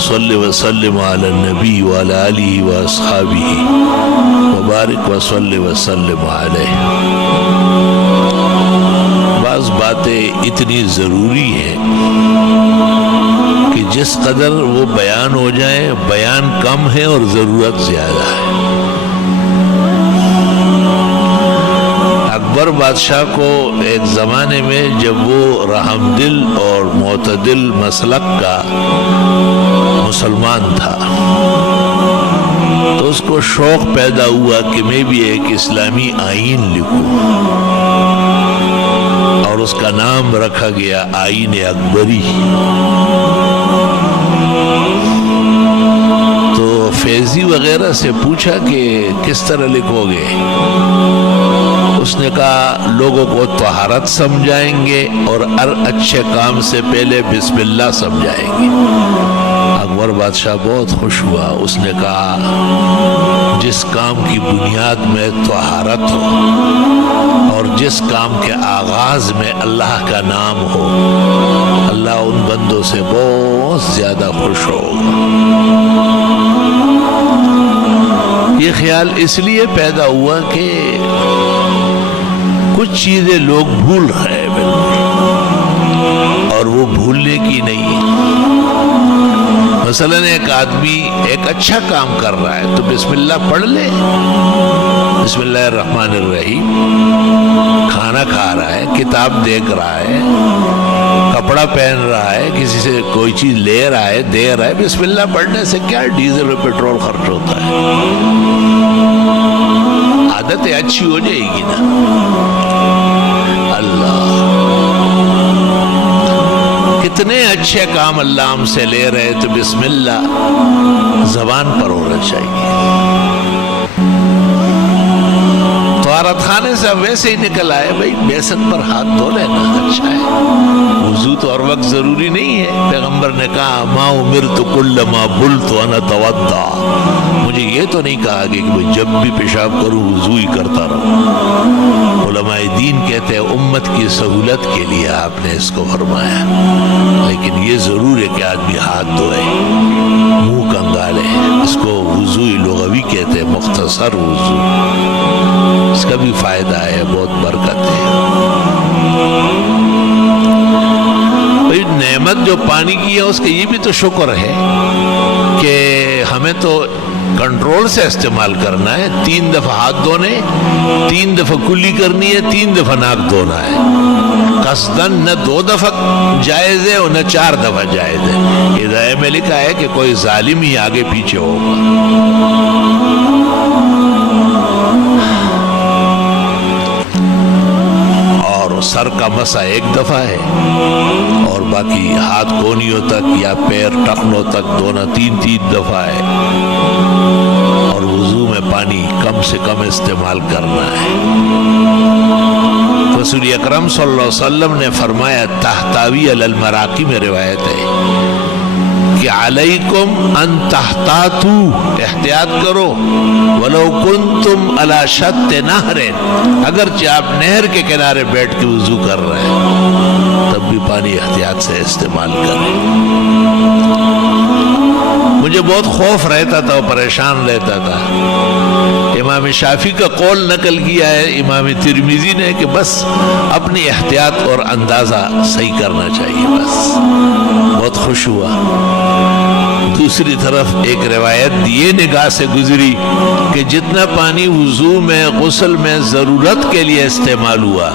صل وسلم علی النبی وعلی آلہ واصحابہ وبارک وصل وسلم علیہ۔ بعض باتیں اتنی ضروری ہیں کہ جس قدر وہ بیان ہو جائیں بیان کم ہے اور ضرورت زیادہ ہے۔ اکبر بادشاہ کو ایک زمانے میں جب وہ رحم دل اور معتدل مسلک کا مسلمان تھا تو اس کو شوق پیدا ہوا کہ میں بھی ایک اسلامی آئین لکھوں، اور اس کا نام رکھا گیا آئین اکبری۔ تو فیضی وغیرہ سے پوچھا کہ کس طرح لکھو گے؟ اس نے کہا لوگوں کو طہارت سمجھائیں گے اور ہر اچھے کام سے پہلے بسم اللہ سمجھائیں گے۔ اکبر بادشاہ بہت خوش ہوا، اس نے کہا جس کام کی بنیاد میں طہارت ہو اور جس کام کے آغاز میں اللہ کا نام ہو، اللہ ان بندوں سے بہت زیادہ خوش ہوگا۔ یہ خیال اس لیے پیدا ہوا کہ کچھ چیزیں لوگ بھول رہے ہیں بالکل، اور وہ بھولنے کی نہیں ہے۔ مثلا ایک آدمی ایک اچھا کام کر رہا ہے تو بسم اللہ پڑھ لے، بسم اللہ الرحمن الرحیم۔ کھانا کھا رہا ہے، کتاب دیکھ رہا ہے، کپڑا پہن رہا ہے، کسی سے کوئی چیز لے رہا ہے، دے رہا ہے، بسم اللہ پڑھنے سے کیا ڈیزل اور پیٹرول خرچ ہوتا ہے؟ عادت اچھی ہو جائے گی نا۔ اللہ کتنے اچھے کام اللہ ہم سے لے رہے تو بسم اللہ زبان پر ہونا چاہیے۔ طہارت خانے سے اب ویسے ہی نکل آئے، بھائی بیسن پر ہاتھ دھو لینا اچھا ہے، وضو تو ہر وقت ضروری نہیں ہے۔ پیغمبر نے کہا ما امرت کل ما بلت انا اتوضا، مجھے یہ تو نہیں کہا کہ میں جب بھی پیشاب کروں وضو ہی کرتا رہوں۔ علماء دین کہتے ہیں امت کی سہولت کے لیے آپ نے اس کو فرمایا، لیکن یہ ضرور ہے کہ آدمی ہاتھ دھوئے، منہ کنگالے، اس کو وضو لغوی کہتے ہیں، مختصر وضو، اس کا بھی فائدہ ہے، بہت برکت ہے۔ نعمت جو پانی کی ہے اس کا یہ بھی تو شکر ہے کہ ہمیں تو کنٹرول سے استعمال کرنا ہے۔ 3 دفعہ ہاتھ دھونے، 3 دفعہ کلی کرنی ہے، 3 دفعہ ناک دھونا ہے۔ قصدن نہ 2 دفعہ جائز ہے اور نہ 4 دفعہ جائز ہے۔ ہدایت میں لکھا ہے کہ کوئی ظالم ہی آگے پیچھے ہوگا۔ سر کا مسح 1 دفعہ ہے اور باقی ہاتھ کونیوں تک یا پیر ٹخنوں تک دھونا 3 دفعہ ہے، اور وضو میں پانی کم سے کم استعمال کرنا ہے۔ رسول اکرم صلی اللہ علیہ وسلم نے فرمایا، تحتاوی علی المراقی میں روایت ہے کہ علیکم ان تحتاطو، احتیاط کرو، ولو کنتم علی شط نہر، اگرچہ آپ نہر کے کنارے بیٹھ کے وضو کر رہے ہیں تب بھی پانی احتیاط سے استعمال کریں۔ مجھے بہت خوف رہتا تھا اور پریشان رہتا تھا۔ امام شافعی کا قول نقل کیا ہے امام ترمذی نے کہ بس اپنی احتیاط اور اندازہ صحیح کرنا چاہیے، بس۔ بہت خوش ہوا۔ دوسری طرف ایک روایت یہ نگاہ سے گزری کہ جتنا پانی وضو میں غسل میں ضرورت کے لیے استعمال ہوا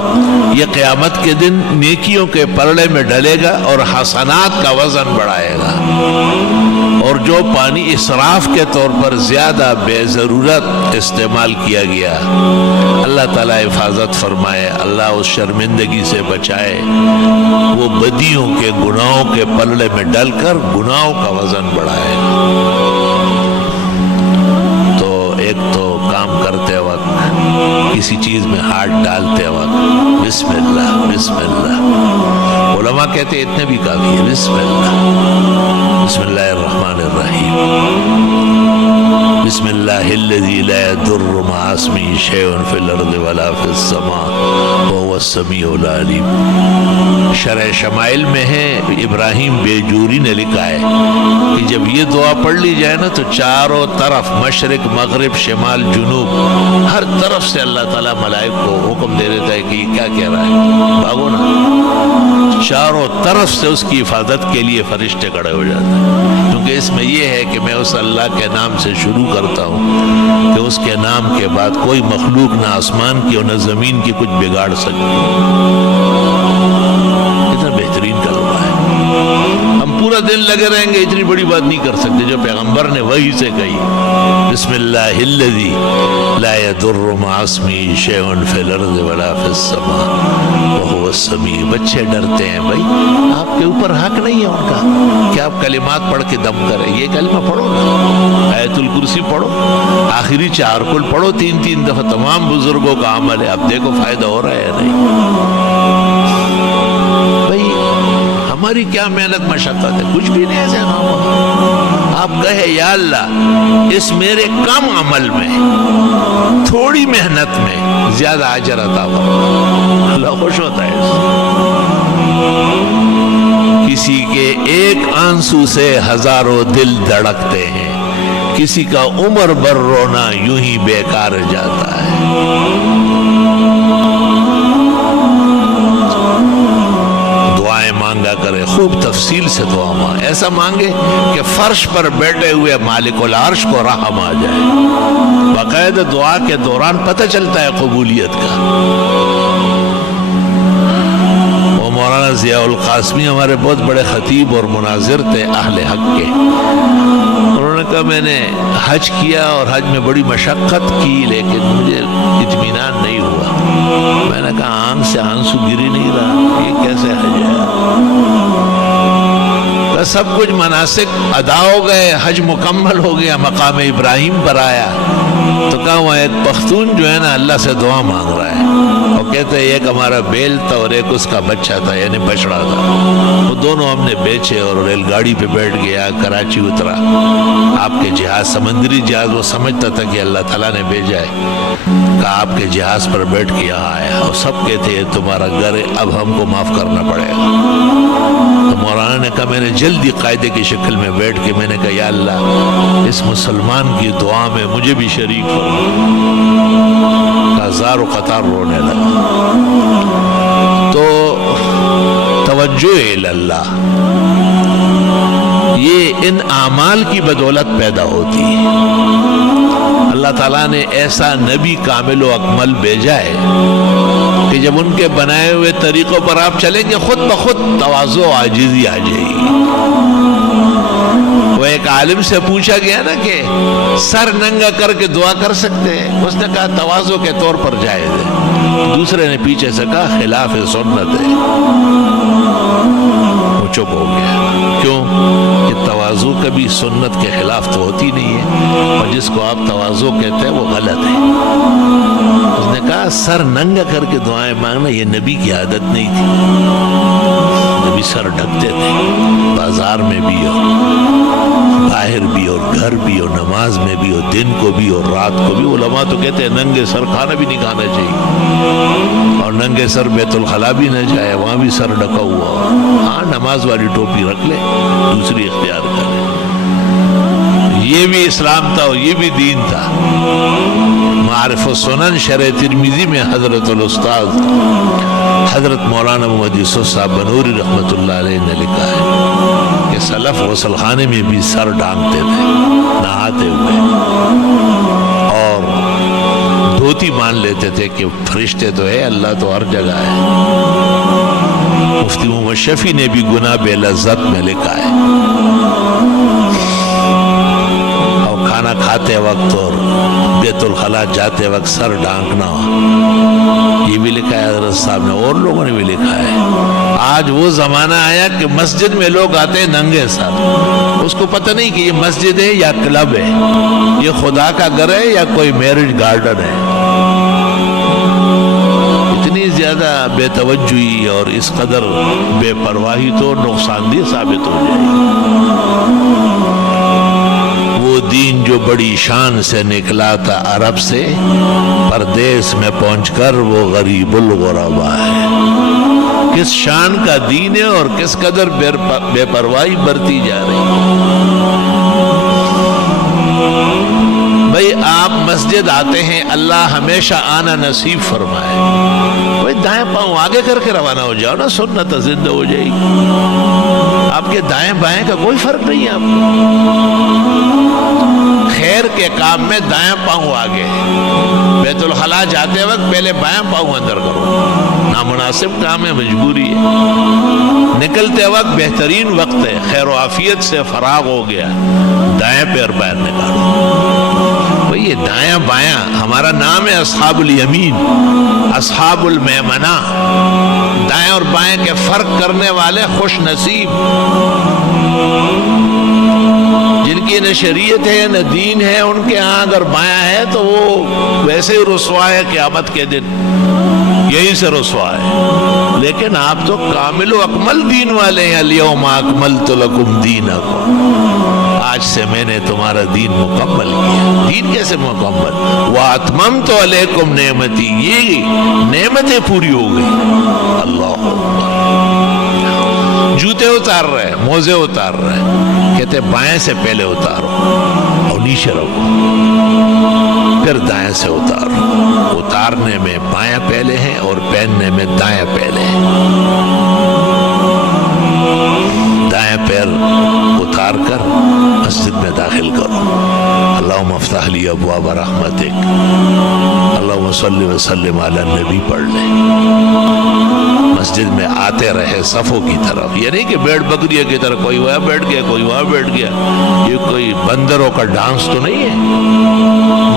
یہ قیامت کے دن نیکیوں کے پلڑے میں ڈلے گا اور حسنات کا وزن بڑھائے گا، اور جو پانی اسراف کے طور پر زیادہ بے ضرورت استعمال کیا گیا اللہ تعالیٰ حفاظت فرمائے، اللہ اس شرمندگی سے بچائے، وہ بدیوں کے گناہوں کے پلڑے میں ڈل کر گناہوں کا وزن بڑھائے۔ تو ایک تو کام کرتے وقت، کسی چیز میں ہاتھ ڈالتے وقت بسم اللہ بسم اللہ، علماء کہتے ہیں اتنے بھی کافی ہے، بسم اللہ الرحمن الرحیم۔ بسم اللہ الذی لا یضر مع اسمہ شیء فی الارض ولا فی السماء وهو السمیع العلیم۔ شرح شمائل میں ہے، ابراہیم بیجوری نے لکھا ہے کہ جب یہ دعا پڑھ لی جائے نا تو چاروں طرف، مشرق مغرب شمال جنوب، ہر طرف سے اللہ تعالیٰ ملائک کو حکم دے دیتا ہے کہ یہ کیا کہہ رہا ہے، بھاگو نا۔ چاروں طرف سے اس کی حفاظت کے لیے فرشتے کھڑے ہو جاتے ہیں، کیونکہ اس میں یہ ہے کہ میں اس اللہ کے نام سے شروع کرتا ہوں کہ اس کے نام کے بعد کوئی مخلوق نہ آسمان کی اور نہ زمین کی کچھ بگاڑ سکتی۔ اتنا بہترین کلمہ ہے، ہم پورا دن لگے رہیں گے اتنی بڑی بات نہیں کر سکتے جو پیغمبر نے وہی سے کہی۔ بسم اللہ الذی لا یضر مع اسمہ شیء فی الارض ولا فی السماء وهو السمیع۔ بچے ڈرتے ہیں، بھائی آپ کے اوپر حق نہیں ہے ان کا کہ آپ کلمات پڑھ کے دم کریں، یہ کلمہ پڑھو نا، آیت الکرسی پڑھو، آخری 4 کل پڑھو 3 دفعہ، تمام بزرگوں کا عمل ہے، اب دیکھو فائدہ ہو رہا ہے یا نہیں۔ بھائی ہماری کیا محنت مشقت ہے، کچھ بھی نہیں ایسے ہم آپ کہے یا اللہ اس میرے کم عمل میں، تھوڑی محنت میں زیادہ اجر عطا فرما، اللہ خوش ہوتا ہے اس سے۔ کسی کے ایک آنسو سے ہزاروں دل دھڑکتے ہیں، کسی کا عمر بھر رونا یوں ہی بیکار جاتا ہے۔ دعائیں مانگا کرے، خوب تفصیل سے دعا مانگے، ایسا مانگے کہ فرش پر بیٹھے ہوئے مالک العرش کو رحم آ جائے۔ باقاعدہ دعا کے دوران پتہ چلتا ہے قبولیت کا۔ وہ مولانا ضیاء القاسمی ہمارے بہت بڑے خطیب اور مناظر تھے اہل حق کے، انہوں نے کہا میں نے حج کیا اور حج میں بڑی مشقت کی لیکن مجھے اطمینان نہیں ہوا۔ میں نے کہا آنکھ سے آنسو گری نہیں رہا، یہ کیسے حج ہے؟ سب کچھ مناسک ادا ہو گئے، حج مکمل ہو گیا، مقام ابراہیم پر آیا تو کہا وہاں ایک پختون جو ہے نا اللہ سے دعا مانگ رہا ہے، وہ کہتے ہیں ایک ہمارا بیل تھا اور ایک اس کا بچہ تھا، یعنی بچڑا تھا، وہ دونوں ہم نے بیچے اور ریل گاڑی پہ بیٹھ گیا، کراچی اترا۔ آپ کے جہاز، سمندری جہاز، وہ سمجھتا تھا کہ اللہ تعالیٰ نے بھیجا ہے، کہا آپ کے جہاز پر بیٹھ کے یہاں آیا، اور سب کہتے ہیں تمہارا گھر ہے، اب ہم کو معاف کرنا پڑے گا۔ تو مولانا نے کہا میں نے جلدی قاعدے کی شکل میں بیٹھ کے میں نے کہا یا اللہ اس مسلمان کی دعا میں مجھے بھی شریک فرما، ہزار و قطار رونے لگا۔ تو توجہ اللہ یہ ان اعمال کی بدولت پیدا ہوتی ہے۔ اللہ تعالیٰ نے ایسا نبی کامل و اکمل بھیجا ہے کہ جب ان کے بنائے ہوئے طریقوں پر آپ چلیں گے خود بخود تواضع و عاجزی آ جائے گی۔ وہ ایک عالم سے پوچھا گیا نا کہ سر ننگا کر کے دعا کر سکتے ہیں؟ اس نے کہا تواضع کے طور پر جائز ہے۔ دوسرے نے پیچھے سے کہا خلاف سنت ہے۔ وہ چپ ہو گیا، کیوں کہ تواضع کبھی سنت کے خلاف تو ہوتی نہیں ہے، اور جس کو آپ تواضع کہتے ہیں وہ غلط ہے۔ اس نے کہا سر ننگا کر کے دعائیں مانگنا یہ نبی کی عادت نہیں تھی، نبی سر ڈھکتے تھے، بازار میں بھی ہو، باہر بھی اور گھر بھی اور نماز میں بھی اور دن کو بھی اور رات کو بھی۔ علماء تو کہتے ہیں ننگے سر کھانا بھی نہیں کھانا چاہیے، اور ننگے سر بیت الخلاء بھی نہ جائے، وہاں بھی سر ڈھکا ہوا ہو، ہاں نماز والی ٹوپی رکھ لے، دوسری اختیار کرے۔ یہ بھی اسلام تھا اور یہ بھی دین تھا۔ معارف السنن شرح ترمذی میں حضرت الاستاذ حضرت مولانا محمد یوسف صاحب بنوری رحمۃ اللہ علیہ نے لکھا ہے کہ سلف غسل خانے میں بھی سر ڈھانکتے تھے نہاتے ہوئے، اور دھوتی مان لیتے تھے کہ فرشتے تو ہے، اللہ تو ہر جگہ ہے۔ مفتی محمد شفیع نے بھی گناہ بے لذت میں لکھا ہے، اور کھانا کھاتے وقت اور بیت الخلاء جاتے وقت سر ڈھانکنا یہ بھی لکھا ہے حضرت صاحب نے، اور لوگوں نے بھی لکھا ہے۔ آج وہ زمانہ آیا کہ مسجد میں لوگ آتے ہیں ننگے سر، اس کو پتہ نہیں کہ یہ مسجد ہے یا کلب ہے، یہ خدا کا گھر ہے یا کوئی میرج گارڈن ہے۔ اتنی زیادہ بے توجہی اور اس قدر بے پرواہی تو نقصان دہ ثابت ہو جائے گی۔ وہ دین جو بڑی شان سے نکلا تھا عرب سے، پردیس میں پہنچ کر وہ غریب الغربا ہے۔ کس شان کا دین ہے اور کس قدر بے پرواہی برتی جا رہی ہے۔ بھئی آپ مسجد آتے ہیں، اللہ ہمیشہ آنا نصیب فرمائے، بھئی دائیں پاؤں آگے کر کے روانہ ہو جاؤ نا، سنت زندہ ہو جائے گی۔ آپ کے دائیں بائیں کا کوئی فرق نہیں ہے آپ کو۔ خیر کے کام میں دائیں پاؤں آگے، بیت الخلا جاتے وقت پہلے بائیں پاؤں اندر کرو، نامناسب کام ہے، مجبوری ہے۔ نکلتے وقت بہترین وقت ہے، خیر و عافیت سے فراغ ہو گیا، دائیں پیر باہر نکالو۔ بھئی یہ دائیں بائیں ہمارا نام ہے اصحاب الیمین، اصحاب المیمنہ، دائیں اور بائیں کے فرق کرنے والے خوش نصیب، جن کی نہ شریعت ہے نہ دین ہے، ان کے ہاں اگر بایاں ہے تو وہ ویسے ہی رسوا ہے قیامت کے دن، یہی سے رسوا ہے۔ لیکن آپ تو کامل و اکمل دین والے ہیں، الیوم اکملت لکم دینکم، آج سے میں نے تمہارا دین مکمل کیا۔ دین کیسے مکمل؟ وَأَتْمَمْتُ عَلَيْكُمْ نِعْمَتِي، یہ نعمتیں پوری ہو گئی۔ اللہ اکبر۔ جوتے اتار رہے، موزے اتار رہے، کہتے بائیں سے پہلے اتارو اور نیچے رکھو، پھر دائیں سے اتارو۔ اتارنے میں بائیں پہلے ہیں اور پہننے میں دائیں پہلے ہیں۔ دائیں پیر اتار کر مسجد میں داخل کرو۔ اللہم افتح لی ابواب رحمتک، اللہم صلی وسلم علی النبی پڑھ لیں۔ مسجد میں آتے رہے صفوں کی طرف، یہ نہیں کہ بیڑ بکریہ کی طرح کوئی وہاں بیٹھ گیا کوئی وہاں بیٹھ گیا، یہ کوئی بندروں کا ڈانس تو نہیں ہے۔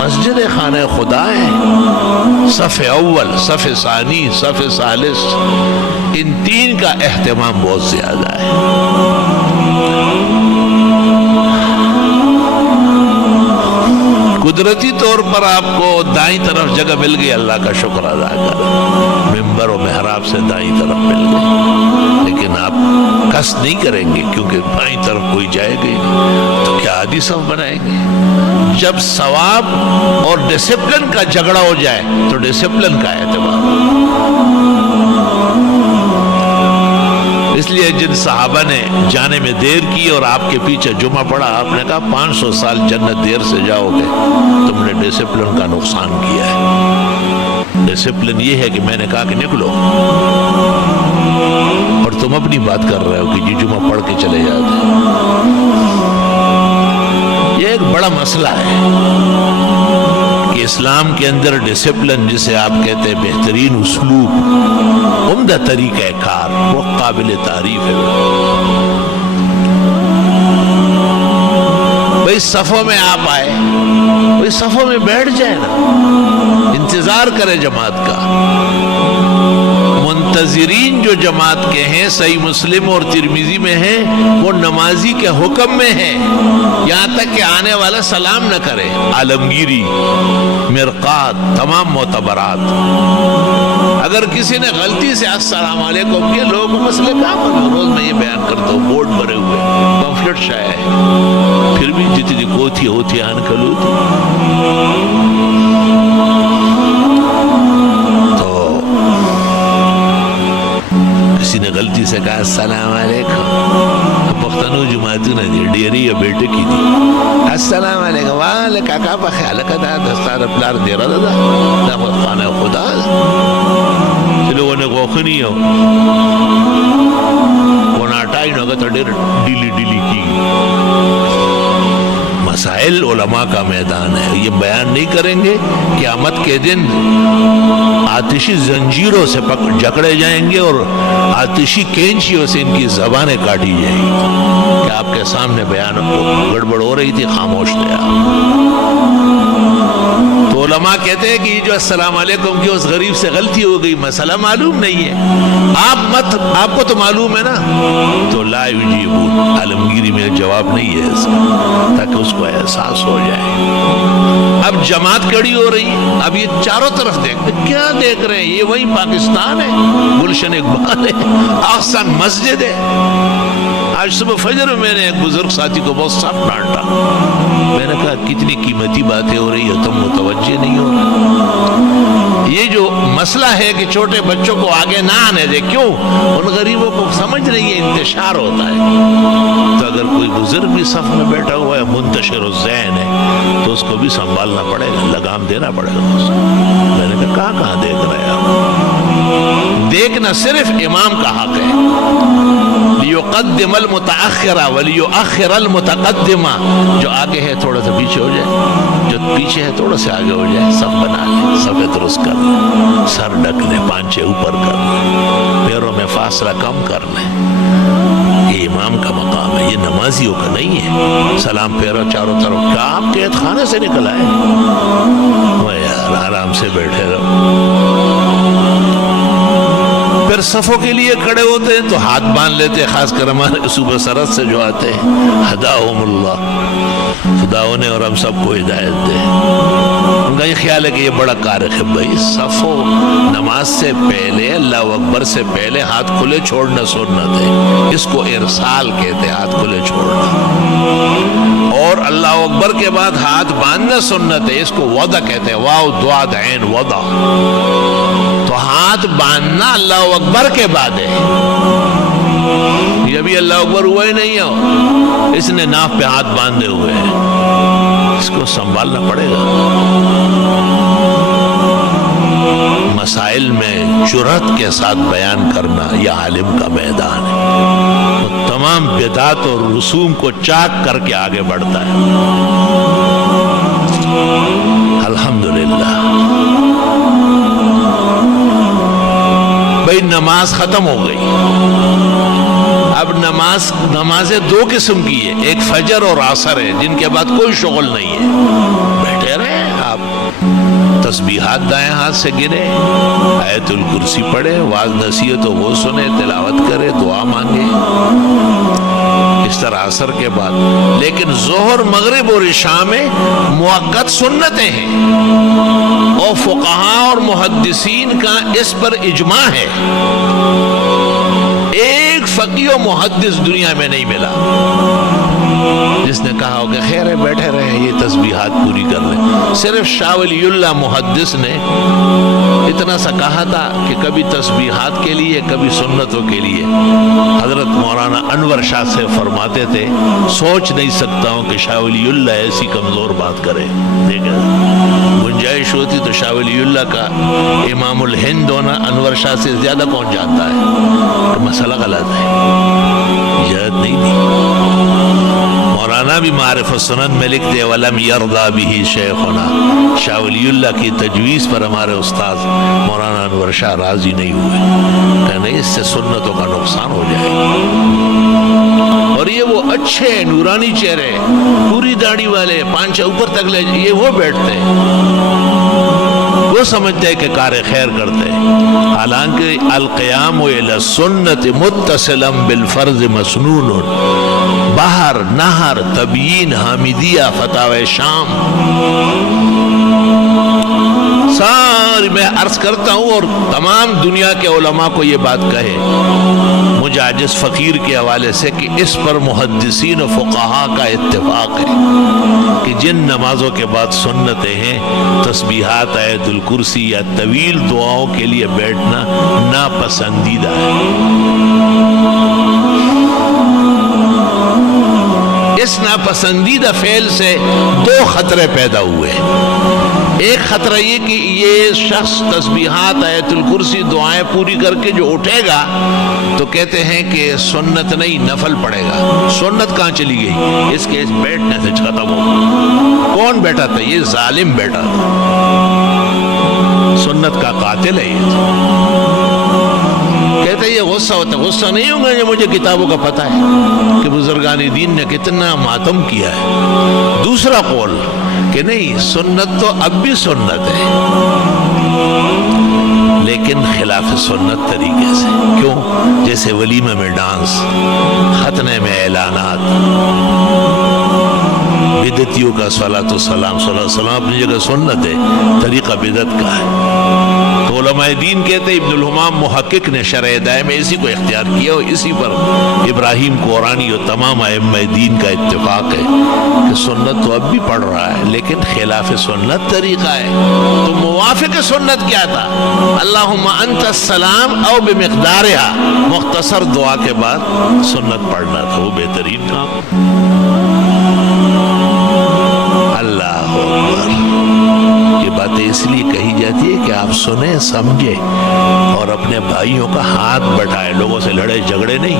مسجد خانہ خدا ہے، صف اول، صف ثانی، صف ثالث، ان تین کا اہتمام بہت زیادہ ہے۔ قدرتی طور پر آپ کو دائیں طرف جگہ مل گئی، اللہ کا شکر ادا کر، ممبر و محراب سے دائیں طرف مل گئی، لیکن آپ قصد نہیں کریں گے کیونکہ بائیں طرف کوئی جائے گی تو کیا آدھی صف بنائیں گے؟ جب ثواب اور ڈسپلن کا جھگڑا ہو جائے تو ڈسپلن کا اعتبار۔ اس لیے جن صحابہ نے جانے میں دیر کی اور آپ کے پیچھے جمعہ پڑا، آپ نے کہا 500 سال جنت دیر سے جاؤ گے، تم نے ڈسپلن کا نقصان کیا ہے۔ ڈسپلن یہ ہے کہ میں نے کہا کہ نکلو اور تم اپنی بات کر رہے ہو کہ جی جمعہ پڑھ کے چلے جاتے ہیں۔ یہ ایک بڑا مسئلہ ہے کہ اسلام کے اندر ڈسپلن، جسے آپ کہتے ہیں بہترین اسلوب، عمدہ طریقہ کار، وہ قابل تعریف ہے۔ بھئی صفوں میں آپ آئے، بھئی صفوں میں بیٹھ جائے نا، انتظار کرے جماعت کا۔ منتظرین جو جماعت کے ہیں، صحیح مسلم اور ترمذی میں ہیں، وہ نمازی کے حکم میں ہیں، یہاں تک کہ آنے والا سلام نہ کرے۔ عالمگیری، مرقات، تمام معتبرات۔ اگر کسی نے غلطی سے السلام علیکم کیا، لوگوں کو مسئلے کام ہے، روز میں یہ بیان کرتا ہوں، بورڈ بھرے ہوئے، پمفلٹ شائع ہے، پھر بھی جتنی کوتھی ہوتی آن کلوتی۔ کسی نے غلطی سے کہا السلام علیکم، پختنو جماعتوں نے دی ڈیری یا بیٹے کی دی، السلام علیکم، والے کاکا پا خیال کدا دستار پلار دیرا دا دا خود خانہ خدا لوگوں نے غوخنی ہو وناٹائی نوگا تا دیر ڈیلی ڈیلی کی۔ مسائل علماء کا میدان ہے، یہ بیان نہیں کریں گے، قیامت کے دن آتشی زنجیروں سے جکڑے جائیں گے اور آتشی کینچیوں سے ان کی زبانیں کاٹی جائیں گی کہ آپ کے سامنے بیان گڑبڑ ہو رہی تھی، خاموش تھے آپ۔ تو علماء کہتے ہیں کہ یہ جو السلام علیکم کی اس غریب سے غلطی ہو گئی، مسئلہ معلوم نہیں ہے، آپ کو تو معلوم ہے نا، تو لا یجیبون، عالمگیری میں جواب نہیں ہے اس کا، تاکہ اس کو احساس ہو جائے۔ اب جماعت کڑی ہو رہی ہے، اب یہ چاروں طرف کیا دیکھ رہے ہیں؟ یہ وہی پاکستان ہے، گلشن اقبال ہے، آسان مسجد ہے۔ آج صبح فجر میں نے ایک بزرگ ساتھی کو بہت صاف ڈانٹا، میں نے کہا کتنی قیمتی باتیں ہو رہی ہے، تم متوجہ نہیں ہو؟ یہ جو مسئلہ ہے کہ چھوٹے بچوں کو آگے نہ آنے دے، کیوں؟ ان غریبوں کو سمجھ نہیں ہے انتشار ہوتا ہے، تو اگر کوئی بزرگ بھی صف میں بیٹھا ہوا ہے، منتشر الذہن ہے، تو اس کو بھی سنبھالنا پڑے گا، لگام دینا پڑے گا اس کو۔ میں نے کہا کہاں دیکھ رہے ہیں؟ دیکھنا صرف امام کا حق ہے، لیقدم المتأخر ولیؤخر المتقدم، جو آگے ہے تھوڑا سا پیچھے ہو جائے، جو پیچھے ہے تھوڑا سا آگے ہو جائے، صف بنا لے، صف درست کر لے، سر ڈھک لے، پانچے اوپر کر لے، پیروں میں فاصلہ کم کر لے۔ یہ امام کا مقام ہے، یہ نمازیوں کا نہیں ہے۔ سلام پھیرو چاروں طرف، کیا آپ قید خانے سے نکل آئے؟ وہ یار آرام سے بیٹھے رہو۔ پھر صفوں کے لیے کھڑے ہوتے ہیں تو ہاتھ باندھ لیتے ہیں، خاص کر ہمارے صوبہ سرحد سے جو آتے ہیں، ہداہم اللہ، خدا انہیں اور ہم سب کو ہدایت دے۔ ان کا یہ خیال ہے کہ یہ بڑا کارخ ہے۔ بھائی صفوں، نماز سے پہلے اللہ اکبر سے پہلے ہاتھ کھلے چھوڑنا سنت ہے، اس کو ارسال کہتے ہیں، ہاتھ کھلے چھوڑنا۔ اور اللہ اکبر کے بعد ہاتھ باندھنا سنت ہے، اس کو وضع کہتے ہیں، واو ضاد عین وضع۔ تو ہاتھ باندھنا اللہ اکبر کے بعد ہے، یہ بھی اللہ اکبر ہوا ہی نہیں ہے، اس نے ناف پہ ہاتھ باندھے ہوئے ہیں، اس کو سنبھالنا پڑے گا۔ مسائل میں جرأت کے ساتھ بیان کرنا یہ عالم کا میدان ہے، وہ تمام بدعات اور رسوم کو چاک کر کے آگے بڑھتا ہے۔ الحمدللہ بھائی نماز ختم ہو گئی، اب نمازیں دو قسم کی ہے، ایک فجر اور عصر ہے، جن کے بعد کوئی شغل نہیں ہے، بیٹھے رہے آپ، تسبیحات دائیں ہاتھ سے گنے، آیت الکرسی پڑھے، واعظ نصیحت ہو وہ سنے، تلاوت کرے، دعا مانگے، اس طرح عصر کے بعد۔ لیکن ظہر، مغرب اور عشاء میں موقت سنتیں ہیں، اور فقہاء اور محدثین کا اس پر اجماع ہے، ایک فقیہ و محدث دنیا میں نہیں ملا جس نے کہا ہو کہ خیر ہے بیٹھے رہے یہ تسبیحات پوری کر لیں۔ صرف شاہ ولی اللہ محدث نے اتنا سا کہا تھا کہ کبھی تسبیحات کے لیے کبھی سنتوں کے لیے۔ حضرت مولانا انور شاہ سے فرماتے تھے، سوچ نہیں سکتا ہوں کہ شاہ ولی اللہ ایسی کمزور بات کرے، گنجائش ہوتی تو شاہ ولی اللہ کا امام الہند ہونا انور شاہ سے زیادہ کون جانتا ہے، مسئلہ غلط ہے، اجازت نہیں دی۔ مولانا بھی معارف السنن میں لکھ دے وَلَمْ يَرْضَى بِهِ شَيْخُنَا، شاہ ولی اللہ کی تجویز پر ہمارے استاذ مولانا انور شاہ راضی نہیں ہوئے کہ نہیں، اس سے سنتوں کا نقصان ہو جائے۔ اور یہ وہ اچھے نورانی چہرے، پوری داڑھی والے، پانچے اوپر تک لے، یہ وہ بیٹھتے ہیں، وہ سمجھتے ہیں کہ کار خیر کرتے ہیں، حالانکہ القیام الی السنت متصلا بالفرض مسنون، بہر، نہر، تبیین، حامدیہ، فتاوی شام، ساری میں عرض کرتا ہوں اور تمام دنیا کے علماء کو یہ بات کہے، مجھ عاجز فقیر کے حوالے سے، کہ اس پر محدثین و فقہاء کا اتفاق ہے کہ جن نمازوں کے بعد سنتیں ہیں، تسبیحات، آیت الکرسی یا طویل دعاؤں کے لیے بیٹھنا ناپسندیدہ ہے۔ اس ناپسندیدہ فعل سے دو خطرے پیدا ہوئے۔ ایک خطرہ یہ کہ یہ شخص تسبیحات، آیت الکرسی، دعائیں پوری کر کے جو اٹھے گا تو کہتے ہیں کہ سنت نہیں نفل پڑے گا۔ سنت کہاں چلی گئی؟ اس کے اس بیٹھنے سے ختم ہو گئی۔ کون بیٹھا تھا؟ یہ ظالم بیٹھا تھا، سنت کا قاتل ہے یہ۔ کہتے ہیں یہ غصہ ہوتا ہے، غصہ نہیں ہوگا، یہ مجھے کتابوں کا پتہ ہے کہ بزرگان دین نے کتنا ماتم کیا ہے۔ دوسرا قول کہ نہیں سنت تو اب بھی سنت ہے لیکن خلاف سنت طریقے سے. کیوں؟ جیسے ولیمہ میں ڈانس، ختنے میں اعلانات، بدعتیوں کا صلاۃ والسلام اپنی جگہ سنت ہے، طریقہ بدعت کا ہے. تو علماء دین کہتے ہیں، ابن الحمام محقق نے شرح ہدایہ میں اسی کو اختیار کیا اور اسی پر ابراہیم قورانی اور تمام ائمہ دین کا اتفاق ہے کہ سنت تو اب بھی پڑھ رہا ہے لیکن خلاف سنت طریقہ ہے. تو موافق سنت کیا تھا؟ اللہم انت السلام او بمقدارها، مختصر دعا کے بعد سنت پڑھنا تھا، وہ بہترین کام. اللہ اکبر. یہ باتیں اس لیے کہی جاتی ہے کہ آپ سنیں، سمجھیں اور اپنے بھائیوں کا ہاتھ بٹھائیں. لوگوں سے لڑائی جھگڑے نہیں،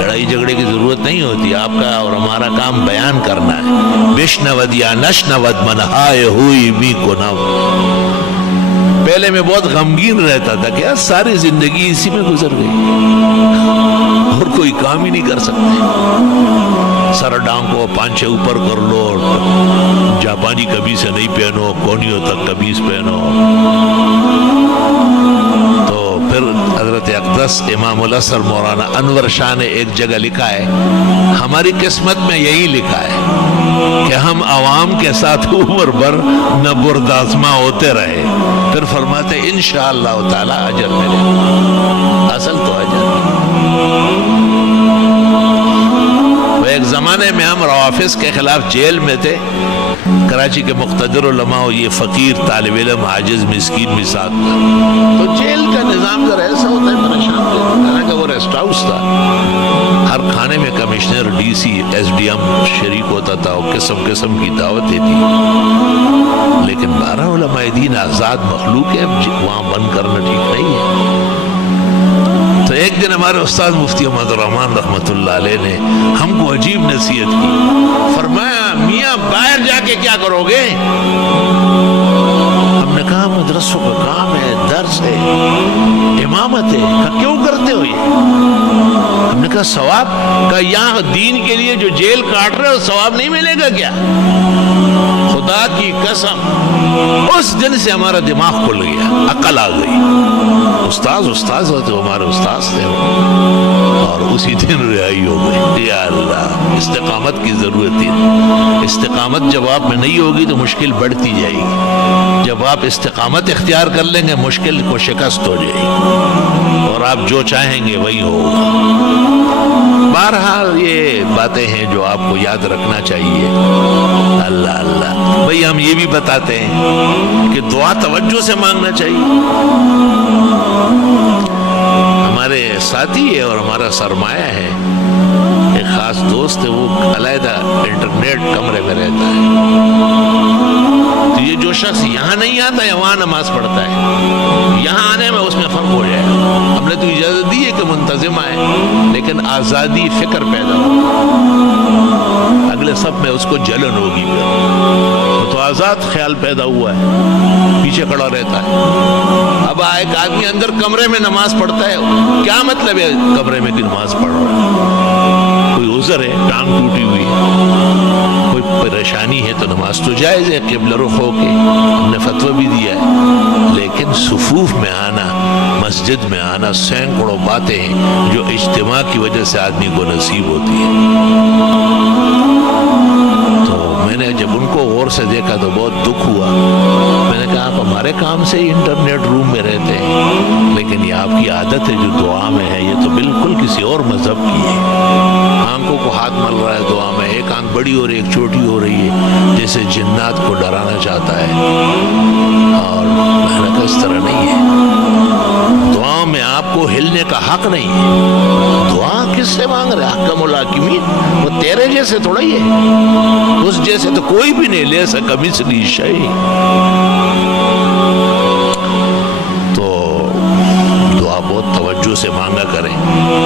لڑائی جھگڑے کی ضرورت نہیں ہوتی. آپ کا اور ہمارا کام بیان کرنا ہے. بشنود یا نشنود منہائے ہوئی بھی کو نو. پہلے میں بہت غمگین رہتا تھا کہ ساری زندگی اسی میں گزر گئی اور کوئی کام ہی نہیں کر سکتے. سر ڈانکو، پانچے اوپر کر لو، جاپانی قمیص نہیں پہنو، کونیوں تک قمیص پہنو. تو پھر حضرت اقدس امام الاسر مولانا انور شاہ نے ایک جگہ لکھا ہے، ہماری قسمت میں یہی لکھا ہے کہ ہم عوام کے ساتھ عمر بھر نہ بردازمہ ہوتے رہے. پھر فرماتے انشاءاللہ تعالی اجر ملے. اصل تو اجر. ایک زمانے میں ہم روافظ کے خلاف جیل میں تھے. کراچی کے مقتدر علماء، یہ فقیر طالب علم عاجز مسکین بھی ساتھ تھا. تو جیل کا نظام ذرا ایسا ہوتا ہے پریشان کرتا کہ وہ ریسٹ ہاؤس تھا. ہر کھانے میں commissioner, D C, S D M شریک ہوتا تھا اور قسم قسم کی دعوتیں تھی. لیکن 12 علماء دین آزاد مخلوق ہے، وہاں بند کرنا ٹھیک نہیں ہے. تو ایک دن ہمارے استاد مفتی محمد الرحمن رحمۃ اللہ علیہ نے ہم کو عجیب نصیحت کی. فرمایا میاں باہر جا کے کیا کرو گے؟ ہم نے کہا مدرسوں کا کام ہے، درس ہے، امامت ہے. کہا کیوں کرتے ہو یہ؟ ہم نے کہا ثواب. کہا یہاں دین کے لیے جو جیل کاٹ رہے ہو ثواب نہیں ملے گا کیا؟ خدا کی قسم اس دن سے ہمارا دماغ کھل گیا، عقل آ گئی. استاذ ہوتے ہمارے استاذ تھے اور اسی دن رہائی ہو گئی. یا اللہ، استقامت کی ضرورت ہے. استقامت جب آپ میں نہیں ہوگی تو مشکل بڑھتی جائے گی. جب آپ استقامت اختیار کر لیں گے مشکل کو شکست ہو جائے گی اور آپ جو چاہیں گے وہی ہوگا. بہرحال یہ باتیں ہیں جو آپ کو یاد رکھنا چاہیے. اللہ اللہ. بھئی ہم یہ بھی بتاتے ہیں کہ دعا توجہ سے مانگنا چاہیے. ہمارے ساتھی ہے اور ہمارا سرمایہ ہے، ایک خاص دوست ہے، وہ علیحدہ انٹرنیٹ کمرے میں رہتا ہے. تو یہ جو شخص یہاں نہیں آتا ہے وہاں نماز پڑھتا ہے. یہاں آنے میں اس میں فرق ہو جائے گا. ہم نے تو اجازت دی ہے کہ منتظم آئے لیکن آزادی فکر پیدا ہو. اگلے سب میں اس کو جلن ہوگی. تو آزاد خیال پیدا ہوا ہے، پیچھے کھڑا رہتا ہے. اب ایک آدمی اندر کمرے میں نماز پڑھتا ہے، کیا مطلب ہے کمرے میں کی نماز پڑھ رہا ہے؟ کوئی عذر ہے، ٹانگ ٹوٹی ہوئی ہے، کوئی پریشانی ہے تو نماز تو جائز ہے قبلہ رخ ہو کے. ہم نے فتویٰ بھی دیا ہے. لیکن صفوف میں آنا، مسجد میں آنا، سینکڑوں باتیں ہیں جو اجتماع کی وجہ سے آدمی کو نصیب ہوتی ہے. تو میں نے جب ان کو غور سے دیکھا تو بہت دکھ ہوا. میں نے کہا آپ ہمارے کام سے ہی انٹرنیٹ روم میں رہتے ہیں لیکن یہ آپ کی عادت ہے جو دعا میں ہے، یہ تو بالکل کسی اور مذہب کی ہے. آنکھوں کو ہاتھ مل رہا ہے دعا میں، ایک آنکھ بڑی اور ایک چھوٹی ہو رہی ہے جیسے جنات کو ڈرانا چاہتا ہے. اور میں نے کہا اس طرح نہیں ہے. دعا میں آپ کو ہلنے کا حق نہیں ہے. دعا کس سے مانگ رہے؟ حکم الحاکمین، وہ تیرے جیسے تھوڑا ہی ہے، اس جیسے تو کوئی بھی نہیں. لے سکا مثلی شیء. تو دعا بہت توجہ سے مانگا کریں.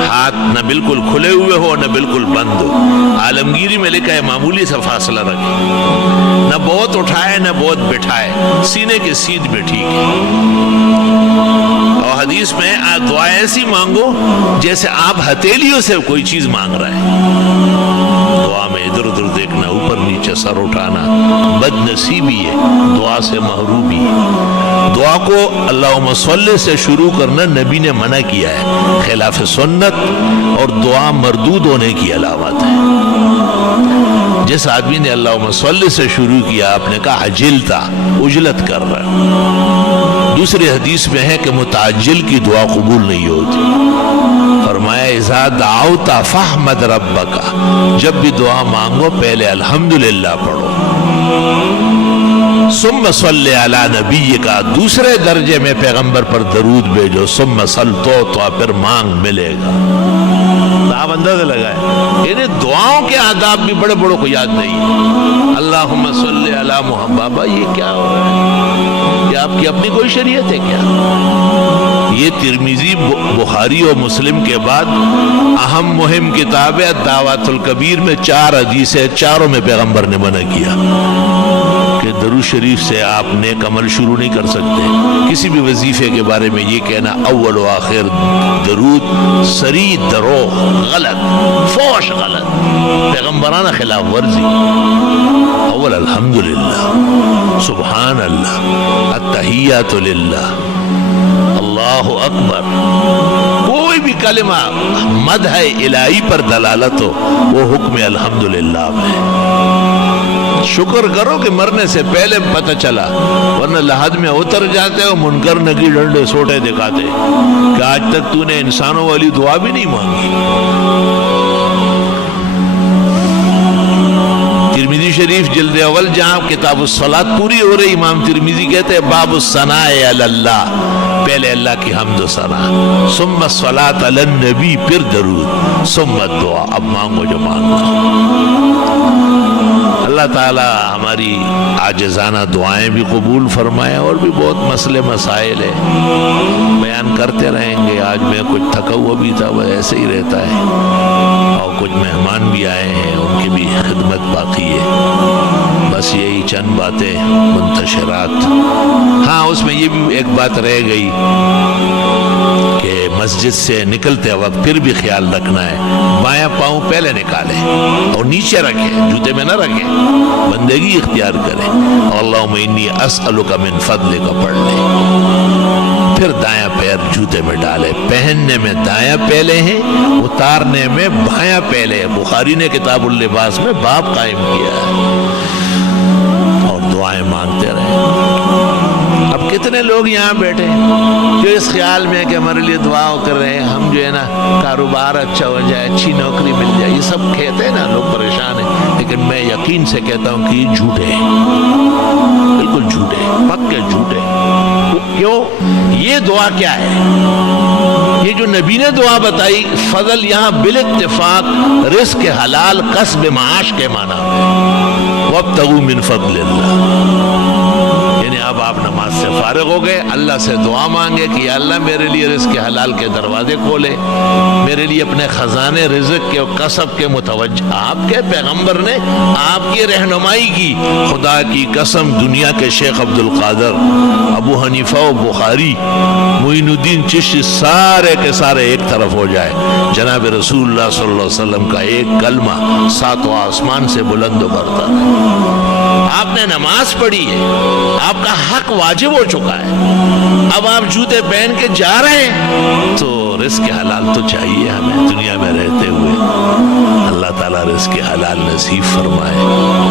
ہاتھ نہ بالکل کھلے ہوئے ہو نہ بالکل بند ہو. عالمگیری میں لکھا ہے معمولی سا فاصلہ رکھیں، نہ بہت اٹھائے نہ بہت بٹھائے، سینے کے سیدھ میں ٹھیک ہے. اور حدیث میں دعا ایسی مانگو جیسے آپ ہتھیلیوں سے کوئی چیز مانگ رہے ہیں. دعا میں ادھر ادھر دیکھنا، اوپر نیچے سے سر اٹھانا بد نصیبی ہے، دعا سے محرومی ہے۔ دعا کو اللہم صلی سے شروع کرنا نبی نے منع کیا ہے، خلاف سنت اور دعا مردود ہونے کی علامت ہے۔ جس آدمی نے اللہم صلی سے شروع کیا، آپ نے کہا عجلتا، اجلت کر رہا ہے۔ دوسری حدیث میں ہے کہ متعجل کی دعا قبول نہیں ہوتی۔ فرمایا اذا دعوت فاحمد ربک، جب بھی دعا مانگو پہلے الحمدللہ پڑھو، ثم صلی علی نبیک، دوسرے درجے میں پیغمبر پر درود بھیجو، ثم صل تو پھر مانگ ملے گا۔ آپ اندازہ لگائے، یعنی دعاؤں کے آداب بھی بڑے بڑوں کو یاد نہیں۔ اللہم صلی علی محمد، بابا یہ کیا ہو رہا ہے؟ یہ آپ کی اپنی کوئی شریعت ہے کیا؟ یہ ترمذی بخاری اور مسلم کے بعد اہم مہم کتاب ہے دعوات الکبیر میں 4 حدیثیں، چاروں میں پیغمبر نے منع کیا کہ درود شریف سے آپ نیک عمل شروع نہیں کر سکتے۔ کسی بھی وظیفے کے بارے میں یہ کہنا اول و آخر درود سری دروغ، غلط، فوش غلط، پیغمبرانہ خلاف ورزی۔ اول الحمدللہ، سبحان اللہ، التحیات للہ، اللہ اکبر، کوئی بھی کلمہ مدح الہی پر دلالت ہو وہ حکم الحمدللہ میں۔ شکر کرو کہ مرنے سے پہلے پتہ چلا، ورنہ لحد میں اتر جاتے ہو، منکر نکی ڈنڈے سوٹے دکھاتے کہ آج تک تو نے انسانوں والی دعا بھی نہیں مانگی۔ ترمذی شریف جلد اول جہاں کتاب الصلاۃ پوری ہو رہی، امام ترمذی کہتے ہیں باب الثناء علی اللہ، پہلے اللہ کی حمد و ثنا، ثم الصلاۃ علی النبی، پھر درود، ثم الدعا، اب مانگو جو مانگنا۔ اللہ تعالی ہماری عاجزانہ دعائیں بھی قبول فرمائے، اور بھی بہت مسئلے مسائل ہیں، بیان کرتے رہیں گے۔ آج میں کچھ تھکا ہوا بھی تھا، وہ ایسے ہی رہتا ہے، اور کچھ مہمان بھی آئے ہیں، ان کی بھی خدمت باقی ہے۔ بس یہی چند باتیں منتشرات۔ ہاں، اس میں یہ بھی ایک بات رہ گئی کہ مسجد سے نکلتے وقت پھر بھی خیال رکھنا ہے، بایاں پاؤں پہلے نکالیں اور نیچے رکھیں، جوتے میں نہ رکھیں، بندگی اختیار کریں، اللہم انی اسألک من فضلک پڑھ لیں، پھر دایاں پیر جوتے میں ڈالیں۔ پہننے میں دایاں پہلے ہیں، اتارنے میں بایاں پہلے ہیں، بخاری نے کتاب اللباس میں باب قائم کیا ہے، اور دعائیں مانگتے رہیں۔ اب کتنے لوگ یہاں بیٹھے جو اس خیال میں کہ ہمارے لیے دعا کر رہے ہیں، ہم جو ہے نا کاروبار اچھا ہو جائے، اچھی نوکری مل جائے، یہ سب کہتے ہیں نا، لوگ پریشان ہیں، لیکن میں یقین سے کہتا ہوں کہ یہ جھوٹے ہیں، بالکل جھوٹے، پکے جھوٹے۔ کیوں؟ یہ دعا کیا ہے؟ یہ جو نبی نے دعا بتائی، فضل یہاں بالاتفاق رزق حلال کسب معاش کے معنی ہے، وابتغوا من فضل اللہ، یعنی اب آپ نماز سے فارغ ہو گئے، اللہ سے دعا مانگے کہ یا اللہ میرے لیے رزق حلال کے دروازے کھولے، میرے لیے اپنے خزانے رزق کے اور کسب کے متوجہ۔ آپ کے پیغمبر نے آپ کی رہنمائی کی، خدا کی قسم دنیا کے شیخ عبد القادر، ابو حنیفہ و بخاری، معین الدین چشتی، سارے کے سارے ایک طرف ہو جائے، جناب رسول اللہ صلی اللہ علیہ وسلم کا ایک کلمہ 7 آسمان سے بلند و برتر ہے۔ آپ نے نماز پڑھی ہے، آپ کا حق واجب ہو چکا ہے، اب آپ جوتے پہن کے جا رہے ہیں تو رزق حلال تو چاہیے ہمیں دنیا میں رہتے ہوئے۔ اللہ تعالیٰ رزق حلال نصیب فرمائے۔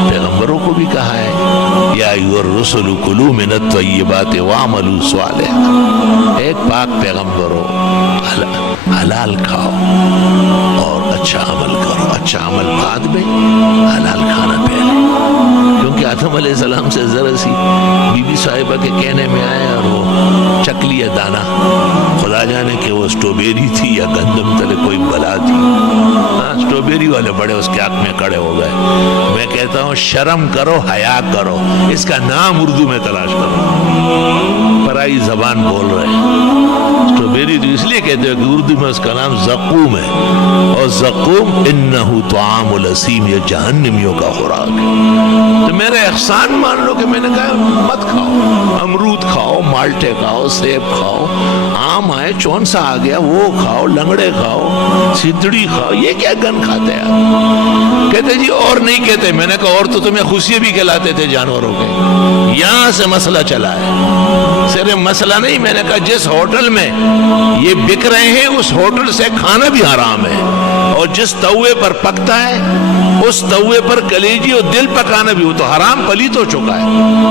پیغمبروں کو بھی کہا ہے یا ایھا الرسل کلوا من الطیبات واعملوا صالحا، ایک پاک پیغمبروں حلال کھاؤ اور اچھا عمل کرو، اچھا عمل بعد میں، حلال کھانا پہلے۔ کیونکہ آدم علیہ السلام سے ذرا سی بی بی صاحبہ کے کہنے میں آئے اور وہ چک لیا دانا، خدا جانے کہ وہ اسٹروبیری تھی یا گندم تلے کوئی بلا تھی، اسٹروبیری والے بڑے اس کے حق میں کھڑے ہو گئے۔ میں کہتا ہوں شرم کرو، حیا کرو، اس کا نام اردو میں تلاش کرو، پرائی زبان بول رہے ہیں۔ اسٹروبیری تو اس لیے کہتے ہیں کہ اردو میں اس کا نام زقوم ہے، اور زقوم انہو طعام الاسیم، یہ جہنمیوں کا خوراک ہے۔ تو میرے احسان مان لو کہ میں نے کہا مت کھاؤ، امرود کھاؤ، مالٹے کھاؤ، سیب کھاؤ، آم فرمائے چون سا آ گیا، وہ کھاؤ، لنگڑے کھاؤ، سدڑی کھاؤ، یہ کیا گن کھاتے ہیں؟ کہتے جی اور نہیں کہتے۔ میں نے کہا اور تو تمہیں خوشی بھی کھلاتے تھے جانوروں کے۔ یہاں سے مسئلہ چلا ہے، صرف مسئلہ نہیں، میں نے کہا جس ہوٹل میں یہ بک رہے ہیں اس ہوٹل سے کھانا بھی حرام ہے، اور جس توے پر پکتا ہے اس توے پر کلیجی اور دل پکانا بھی، وہ تو حرام پلیت ہو چکا ہے،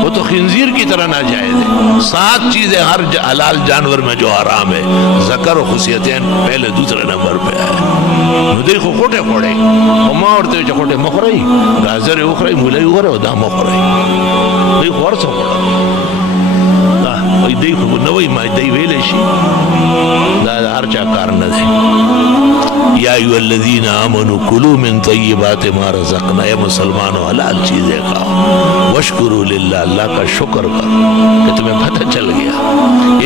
وہ تو خنزیر کی طرح ناجائز ہے۔ 7 چیزیں ہر حلال جانور میں جو حرام ہے، ذکر و خصیتین پہلے دوسرے نمبر پہ ہے۔ نو دیکھو کوٹے کوڑے وما ورتے چکوٹے مخرئی گازر اخرئی مولئی اخرئی دا مخرئی دیکھو ورسو کوڑا وی دیکھو نوئی مائی دی ویلے شی دا ہر چا کار نہ دے۔ یا ایوہ الذین آمنوا کلوا من طیبات ما رزقنا، اے مسلمانوں حلال چیزیں کھاؤ، واشکروا للہ، اللہ کا شکر کرو کہ تمہیں پتہ چل گیا،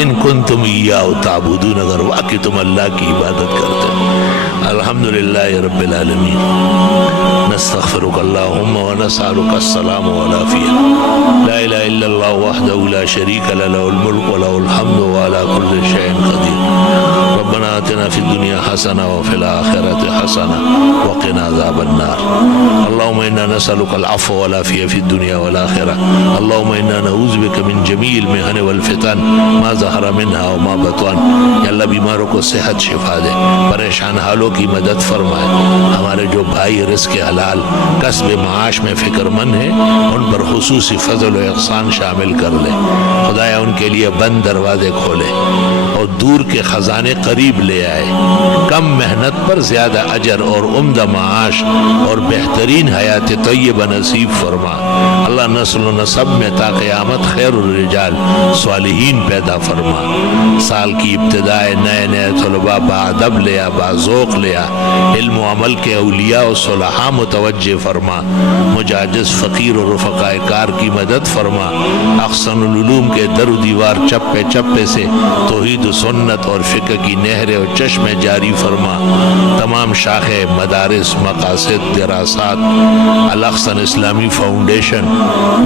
ان کنتم ایاہ تعبدون، اگر واقعی تم اللہ کی عبادت کرتے۔ الحمدللہ رب العالمین، نستغفرک اللہم ونسألک السلام والعافیہ، لا الہ الا اللہ وحدہ لا شریک له، لہ الملک ولہ الحمد وعلی کل شیء قدیر۔ ربنا آتنا فی الدنیا حسنہ وفی الآخرۃ حسنہ وقنا عذاب النار۔ اللہم انا نسألک العفو والعافیہ فی الدنیا والآخرہ۔ اللہم انا نعوذ بک من جمیع المحن والفتن ما ظہر منها وما بطن۔ یا اللہ بیماروں کو صحت شفا دے، پریشان حالوں کی مدد فرمائے۔ ہمارے جو بھائی رزق حلال کسب معاش میں فکر مند ہیں، ان پر خصوصی فضل و احسان شامل کر لے۔ خدایا ان کے لیے بند دروازے کھولے اور دور کے خزانے قریب لے آئے۔ کم محنت پر زیادہ اجر اور عمدہ معاش اور بہترین حیات طیبہ نصیب فرما۔ اللہ نسل و نسب میں تا قیامت خیر الرجال صالحین پیدا فرما۔ سال کی ابتدائے نئے نئے طلباء باادب لیا، باذوق لیا، علم و عمل کے اولیاء و صلحاء متوجہ فرما۔ مجاجز فقیر و رفقاء کار کی مدد فرما۔ احسن العلوم کے در و دیوار چپے چپے سے توحید و سنت اور فقہ کی نہریں اور چشمے جاری فرما۔ تمام شاخیں مدارس، مقاصد، دراسات، الاحسن اسلامی فاؤنڈیشن،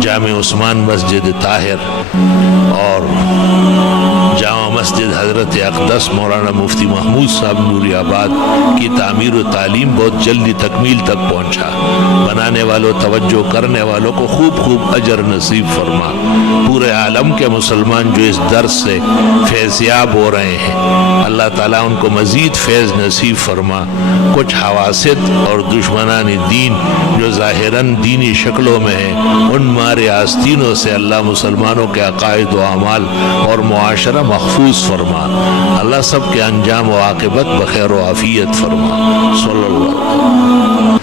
جامع عثمان مسجد طاہر اور جامع مسجد حضرت اقدس مولانا مفتی محمود صاحب نوری آباد کی تعمیر و تعلیم بہت جلدی تکمیل تک پہنچا۔ بنانے والوں، توجہ کرنے والوں کو خوب خوب اجر نصیب فرما۔ پورے عالم کے مسلمان جو اس درس سے فیضیاب ہو رہے ہیں، اللہ تعالیٰ ان کو مزید فیض نصیب فرما۔ کچھ حواسد اور دشمنان دین جو ظاہراً دینی شکلوں میں ہیں، ان مارے آستینوں سے اللہ مسلمانوں کے عقائد و اعمال اور معاشرہ محفوظ فرما۔ اللہ سب کے انجام و عاقبت بخیر و عافیت فرما۔ صلی اللہ علیہ وسلم۔